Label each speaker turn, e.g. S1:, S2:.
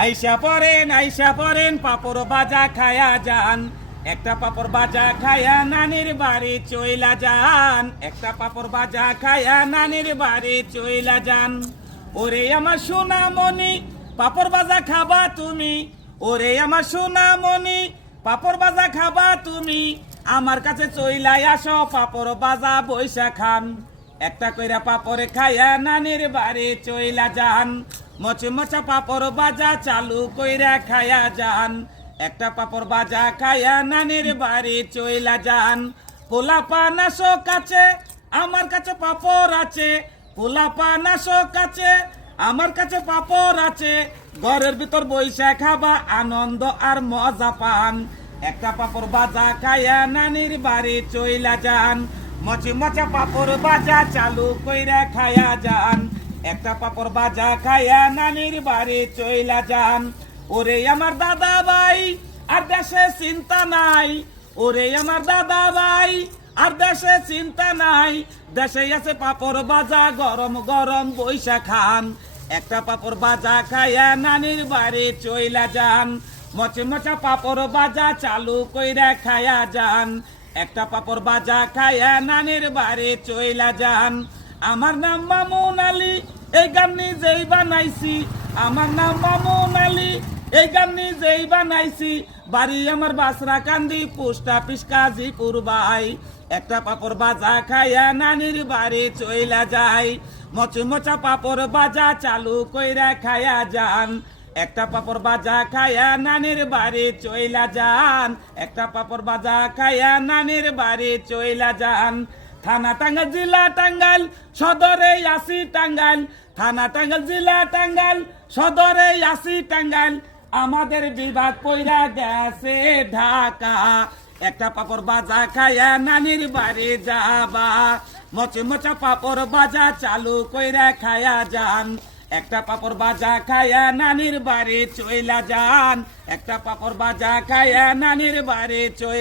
S1: আইসা পরেন আইসা পরেন পাপড় বাজা খায়া যান। একটা পাপড় বাজা খায়া নানির বাড়ি চইলা যান। একটা পাপড় বাজা খায়া নানির বাড়ি চইলা যান। ওরে আমার সোনা মনি পাপড় বাজা খাবা তুমি। ওরে আমার সোনা মনি পাপড় বাজা খাবা তুমি। আমার কাছে চইলাই আসো, পাপড় বাজা বৈশা খান। একটা কইরা পাপড় খায়া নানির বাড়ি চইলা যান। মচে মচা পাপড় বাজা চালু কইরা খায়া যান। একটা পাপড় বাজা খায়া নানির বাড়ি চইলা যান। পোলা পানাসো কাছে, আমার কাছে পাপড় আছে। পোলা পানাসো কাছে, আমার কাছে পাপড় আছে। ঘরের ভিতর বইসা খাবা আনন্দ আর মজা পান। একটা পাপড় বাজা খায়া নানির বাড়ি চইলা যান। মচি মচা পাপড় বাজা চালু কইরা খায়া যান। একটা পাপড় বাজা খায়া নানির বাড়ি চইলা যান। ওরে আমার দাদা ভাই, আর দেশে চিন্তা নাই। ওরে আমার দাদা ভাই, আর দেশে চিন্তা নাই। দেশে আছে পাপড় বাজা গরম গরম বৈশা খান। একটা পাপড় বাজা খায়া নানির বাড়ি চইলা যান। মচে মচা পাপড় বাজা চালু কইরা খায়া যান। একটা পাপড় বাজা খায়া নানির বাড়ি চইলা যান। আমার নাম মামুন আলী এই গান নিজেই বানাইছি। আমার নাম মামুন আলী। এই গান নিজেই বানাইছি। বাড়ি আমার বাসরা কান্দি, পোস্টা পিসকাজি পুরবাই। একটা পাপড় বাজা খায়া নানির বাড়ি চইলা যায় মচে মচা পাপড় বাজা চালু কইরা খায়া যান। একটা পাপড় বাজা খায়া নানির বাড়ি চইলা যান। একটা পাপড় বাজা খায়া নানির বাড়ি চইলা যান। থানা টাঙ্গাল জেলা টাঙ্গাল সদরে আসি টাঙ্গাল থানা টাঙ্গাল জেলা টাঙ্গাল সদরে আসি টাঙ্গাল আমাদের বিভাগ কইরা গেছে ঢাকা। একটা পাপড় বাজা খায়া নানির বাড়ি যাবা। মচে মচা পাপড় বাজা চালু কইরা খায়া যান। একটা পাপড় বাজা খায়া নানির বাড়ি চইলা যান। একটা পাপড় বাজা খায়া নানির বাড়ি চইলা